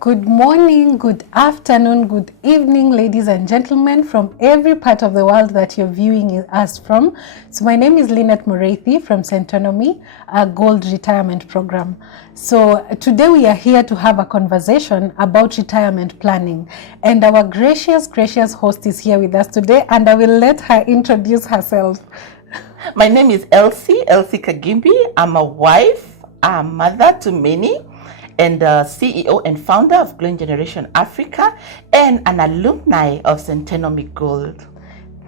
Good morning, good afternoon, good evening, ladies and gentlemen from every part of the world that you're viewing us from. So my name is Lynette Mureithi from Centonomy, a gold retirement program. So today we are here to have a conversation about retirement planning. And our gracious host is here with us today, and I will let her introduce herself. My name is Elsie Kagimbi. I'm a wife, a mother to many, and CEO and founder of Growing Generation Africa, and an alumni of Centonomy Gold.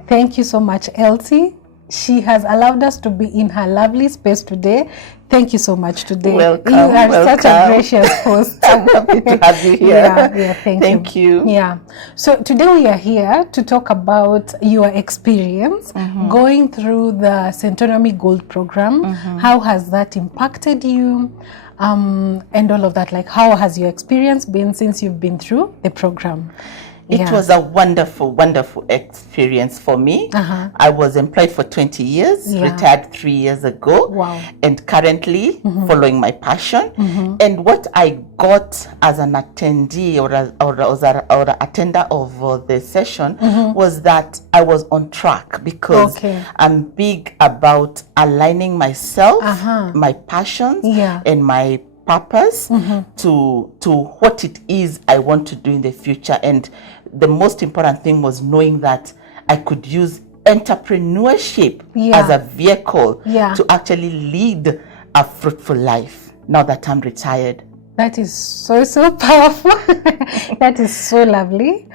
Thank you so much, Elsie. She has allowed us to be in her lovely space today. Thank you so much today. Welcome. You are such a gracious host. I'm happy to have you here. Thank you. Yeah. So today we are here to talk about your experience going through the Centonomy Gold program. How has that impacted you? And all of that, like how has your experience been since you've been through the program? It was a wonderful experience for me. I was employed for 20 years, retired 3 years ago, and currently following my passion. And what I got as an attendee or attender of the session was that I was on track, because I'm big about aligning myself, my passions, and my purpose to what it is I want to do in the future. And the most important thing was knowing that I could use entrepreneurship as a vehicle to actually lead a fruitful life now that I'm retired. That is so powerful. That is so lovely.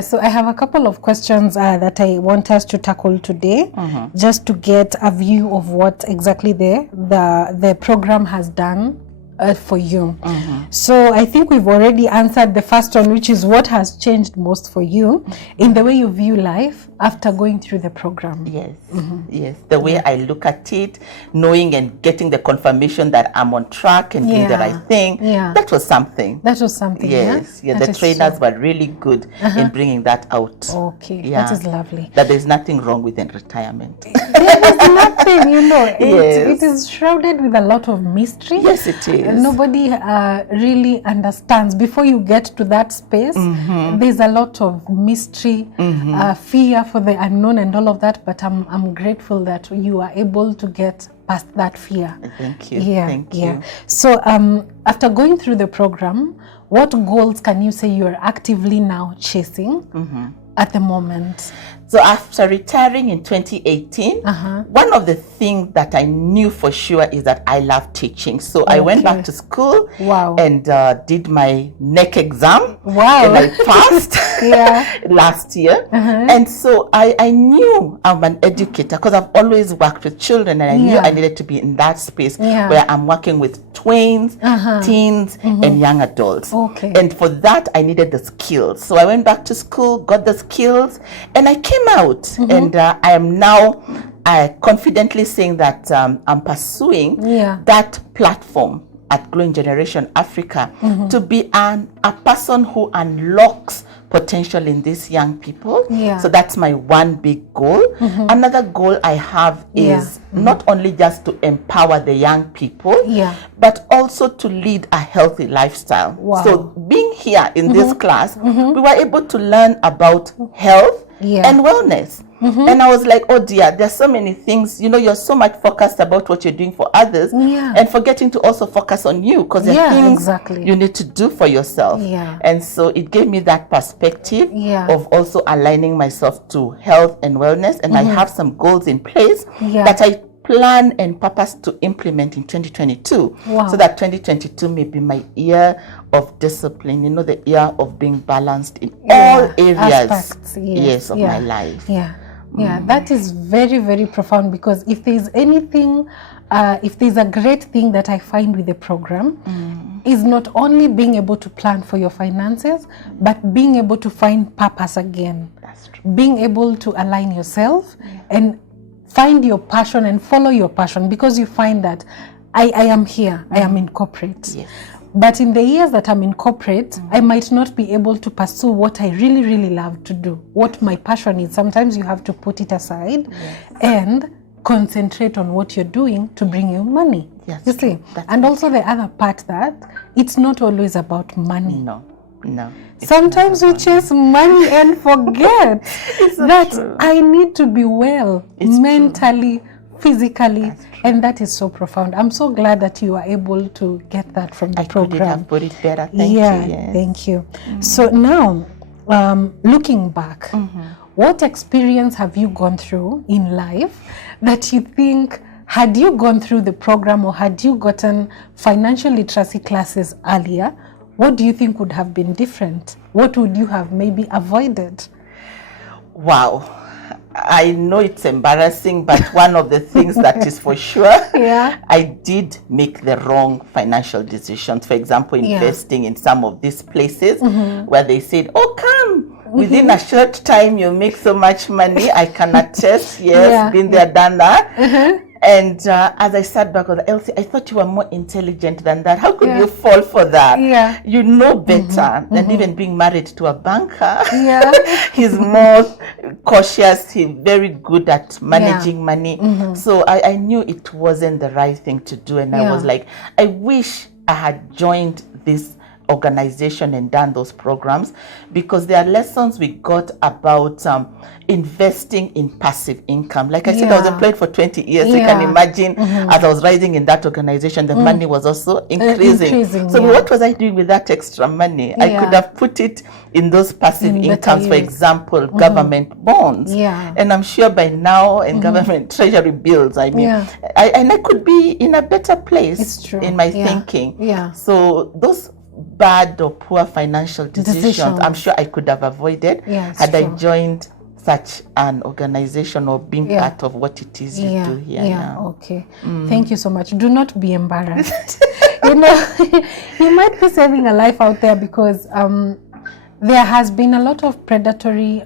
So I have a couple of questions that I want us to tackle today, just to get a view of what exactly the program has done for you. So I think we've already answered the first one, which is what has changed most for you in the way you view life after going through the program. Yes, the way I look at it, knowing and getting the confirmation that I'm on track and doing the right thing. That was something. Yes, the trainers were really good in bringing that out. That is lovely. That there's nothing wrong with retirement. There is nothing, it is shrouded with a lot of mystery. Yes, it is. Nobody really understands. Before you get to that space, there's a lot of mystery, fear for the unknown and all of that, but I'm grateful that you are able to get past that fear. Thank you. Thank you. So after going through the program, what goals can you say you're actively now chasing at the moment? So after retiring in 2018, one of the things that I knew for sure is that I love teaching. So I went back to school and did my NEC exam. And I passed last year. And so I knew I'm an educator, because I've always worked with children, and I knew I needed to be in that space where I'm working with tweens, teens, and young adults. And for that, I needed the skills. So I went back to school, got the skills, and I came out, and I am now confidently saying that I'm pursuing that platform at Growing Generation Africa to be a person who unlocks potential in these young people. So that's my one big goal. Another goal I have is not only just to empower the young people, but also to lead a healthy lifestyle. So being here in this class, we were able to learn about health and wellness. And I was like, oh dear, there's so many things, you're so much focused about what you're doing for others and forgetting to also focus on you, because there are things you need to do for yourself. And so it gave me that perspective of also aligning myself to health and wellness. And I have some goals in place that I plan and purpose to implement in 2022, so that 2022 may be my year of discipline, the year of being balanced in all areas of my life. That is very, very profound, because if there's anything, if there's a great thing that I find with the program, is not only being able to plan for your finances, but being able to find purpose again. That's true. Being able to align yourself and find your passion and follow your passion, because you find that I am here, I am in corporate. But in the years that I'm in corporate, I might not be able to pursue what I really, really love to do, what my passion is. Sometimes you have to put it aside and concentrate on what you're doing to bring you money. Yes, you see? And also the other part that it's not always about money. No. Sometimes we chase money and forget that I need to be well mentally, physically, and that is so profound. I'm so glad that you are able to get that from the program. I couldn't have put it better. Thank you. Yes. Thank you. So now, looking back, what experience have you gone through in life that you think, had you gone through the program or had you gotten financial literacy classes earlier, what do you think would have been different? What would you have maybe avoided? Wow. I know it's embarrassing, but one of the things that is for sure, I did make the wrong financial decisions. For example, investing in some of these places where they said, oh, come, within a short time, you'll make so much money. I can attest, been there, done that. And as I sat back, I was like, Elsie, I thought you were more intelligent than that. How could you fall for that? You know better than even being married to a banker. He's more cautious. He's very good at managing money. So I knew it wasn't the right thing to do. And I was like, I wish I had joined this organization and done those programs, because there are lessons we got about investing in passive income. Like I said, I was employed for 20 years. You can imagine as I was rising in that organization, the money was also increasing. So what was I doing with that extra money? I could have put it in those passive incomes, for example, government bonds. And I'm sure by now, in government treasury bills, I mean, I could be in a better place in my thinking. So those bad or poor financial decisions, I'm sure I could have avoided had I joined such an organization or been part of what it is you do here now. Okay. Thank you so much. Do not be embarrassed. You might be saving a life out there, because there has been a lot of predatory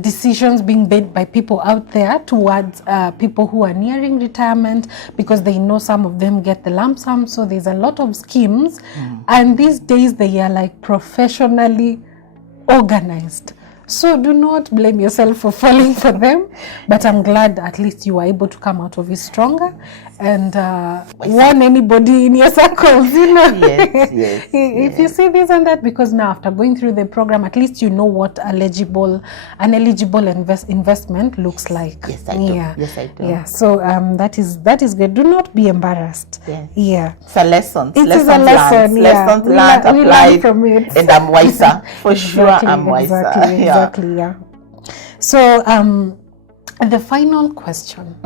decisions being made by people out there towards people who are nearing retirement, because they know some of them get the lump sum. So there's a lot of schemes, and these days they are like professionally organized. So do not blame yourself for falling for them, but I'm glad at least you were able to come out of it stronger and warn anybody in your circles, if you see this and that, because now after going through the program, at least you know what an eligible investment looks like. Yes, I do. Yes, I do. Yeah, so that is good. Do not be embarrassed. It's a lesson. It is a lesson. Lessons learned, applied, from it. And I'm wiser. For sure, I'm wiser. Exactly. So the final question.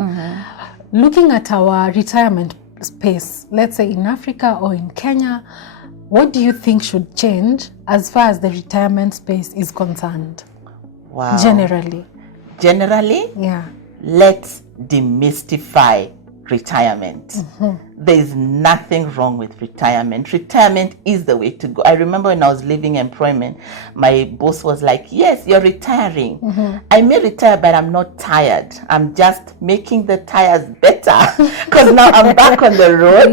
Looking at our retirement space, let's say in Africa or in Kenya, what do you think should change as far as the retirement space is concerned? Wow. Generally? Yeah. Let's demystify retirement. There's nothing wrong with retirement. Retirement is the way to go. I remember when I was leaving employment, my boss was like, yes, you're retiring. I may retire, but I'm not tired. I'm just making the tires better, because now I'm back on the road.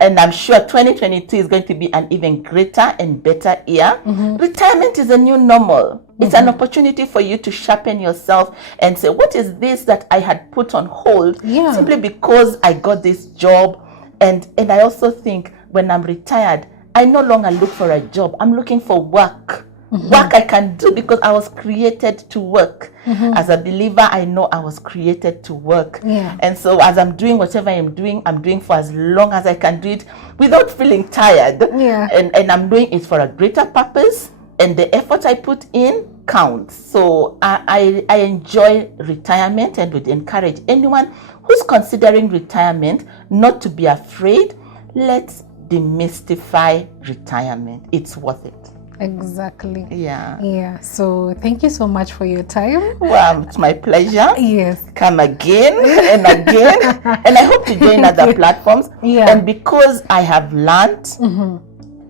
And I'm sure 2022 is going to be an even greater and better year. Retirement is a new normal. It's an opportunity for you to sharpen yourself and say, what is this that I had put on hold simply because I got this job? And I also think when I'm retired, I no longer look for a job. I'm looking for work. Work I can do, because I was created to work. As a believer, I know I was created to work. And so as I'm doing whatever I'm doing for as long as I can do it without feeling tired. And I'm doing it for a greater purpose. And the effort I put in counts. So I enjoy retirement, and would encourage anyone who's considering retirement not to be afraid. Let's demystify retirement. It's worth it. Exactly. Yeah. So thank you so much for your time. Well, it's my pleasure. Yes. Come again and again. And I hope to join other platforms. And because I have learned,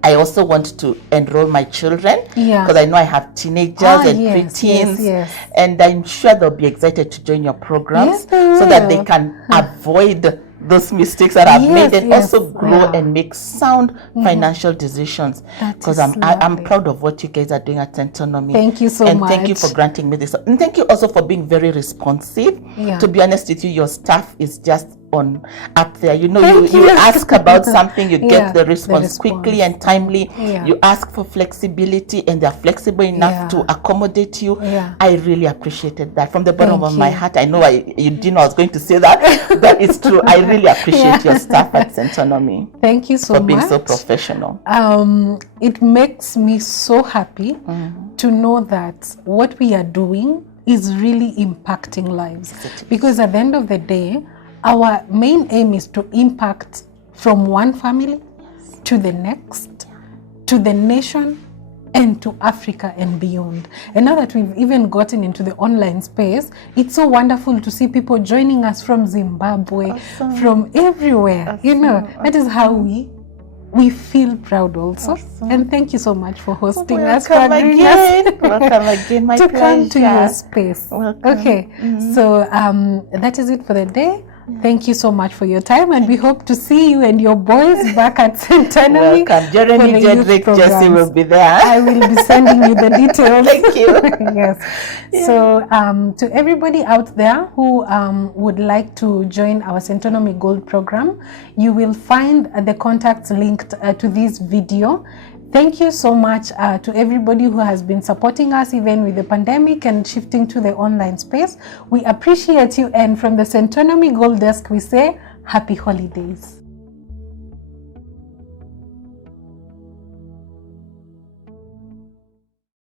I also want to enroll my children, because I know I have teenagers and preteens, and I'm sure they'll be excited to join your programs so that they can avoid those mistakes that I've made, and also grow yeah. and make sound financial decisions. Because I'm proud of what you guys are doing at Centonomy. Thank you so much. And thank you for granting me this. And thank you also for being very responsive. Yeah. To be honest with you, your staff is just on up there. You know, you ask about something, you get the response quickly and timely. Yeah. You ask for flexibility, and they're flexible enough to accommodate you. Yeah. I really appreciated that from the bottom of my heart. I know you didn't know I was going to say that, but it's true. I really appreciate your staff at Centonomy. Thank you so much for being so professional. It makes me so happy to know that what we are doing is really impacting lives, because at the end of the day, our main aim is to impact from one family to the next, to the nation, and to Africa and beyond. And now that we've even gotten into the online space, it's so wonderful to see people joining us from Zimbabwe, from everywhere. You know, that is how we feel proud also. And thank you so much for hosting us. Welcome again. Welcome again, my to pleasure. come to your space. Welcome. Okay, so that is it for the day. Thank you so much for your time, and we hope to see you and your boys back at Centonomy. Welcome. Jeremy, Jedrick, Jesse will be there. I will be sending you the details. Thank you. Yes. Yeah. So to everybody out there who would like to join our Centonomy Gold program, you will find the contacts linked to this video. Thank you so much to everybody who has been supporting us even with the pandemic and shifting to the online space. We appreciate you, and from the Centonomy Gold Desk we say happy holidays.